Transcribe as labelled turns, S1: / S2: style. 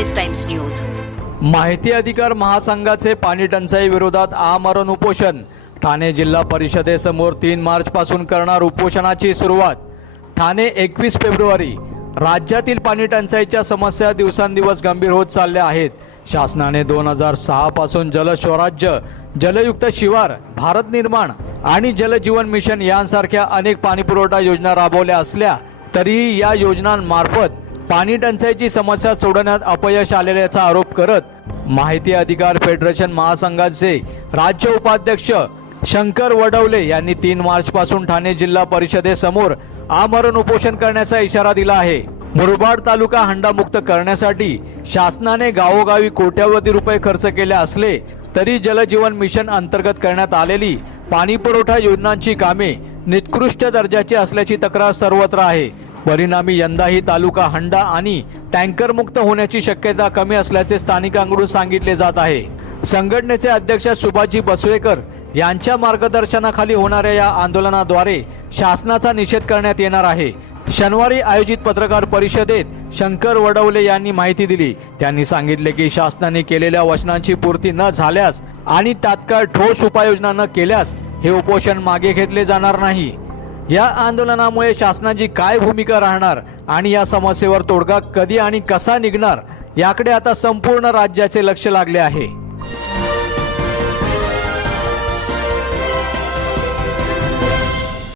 S1: Police times news
S2: माहिती अधिकार महासंघाचे पाणी टंचाई विरोधात आमरण उपोषण. ठाणे जिल्हा परिषदेसमोर तीन मार्च पासून करणार उपोषणाची सुरुवात. ठाणे एकवीस फेब्रुवारी. राज्यातील पाणी टंचाईच्या समस्या दिवसांदिवस गंभीर होत चालल्या आहेत. शासनाने दोन हजार सहा पासून जलस्वराज्य जलयुक्त शिवार भारत निर्माण आणि जलजीवन मिशन यांसारख्या अनेक पाणीपुरवठा योजना राबवल्या असल्या तरीही या योजनांमार्फत पाणी टंचाईची समस्या सोडवण्यात अपयश आलेल्याचा आरोप करत माहिती अधिकार फेडरेशन महासंघाचे राज्य उपाध्यक्ष शंकर वडवले यांनी तीन मार्च पासून ठाणे जिल्हा परिषदेसमोर आमरण उपोषण करण्याचा इशारा दिला आहे. मुरबाड तालुका हंडामुक्त करण्यासाठी शासनाने गावोगावी कोट्यावधी रुपये खर्च केले असले तरी जलजीवन मिशन अंतर्गत करण्यात आलेली पाणी पुरवठा योजनांची कामे निकृष्ट दर्जाची असल्याची तक्रार सर्वत्र आहे. परिणामी यंदाही तालुका हंडा आणि टँकर मुक्त होण्याची शक्यता कमी असल्याचे स्थानिकांकडून सांगितले जात आहे. संघटनेचे अध्यक्ष सुभाषजी बसवेकर यांच्या मार्गदर्शनाखाली होणाऱ्या या आंदोलनाद्वारे शासनाचा निषेध करण्यात येणार आहे. शनिवारी आयोजित पत्रकार परिषदेत शंकर वडवले यांनी माहिती दिली. त्यांनी सांगितले की शासनाने केलेल्या वचनांची पूर्ती न झाल्यास आणि तात्काळ ठोस उपाययोजना न केल्यास हे उपोषण मागे घेतले जाणार नाही. या आंदोलनामुळे शासनाची काय भूमिका राहणार आणि या समस्येवर तोडगा कधी आणि कसा निघणार याकडे आता संपूर्ण राज्याचे लक्ष लागले आहे.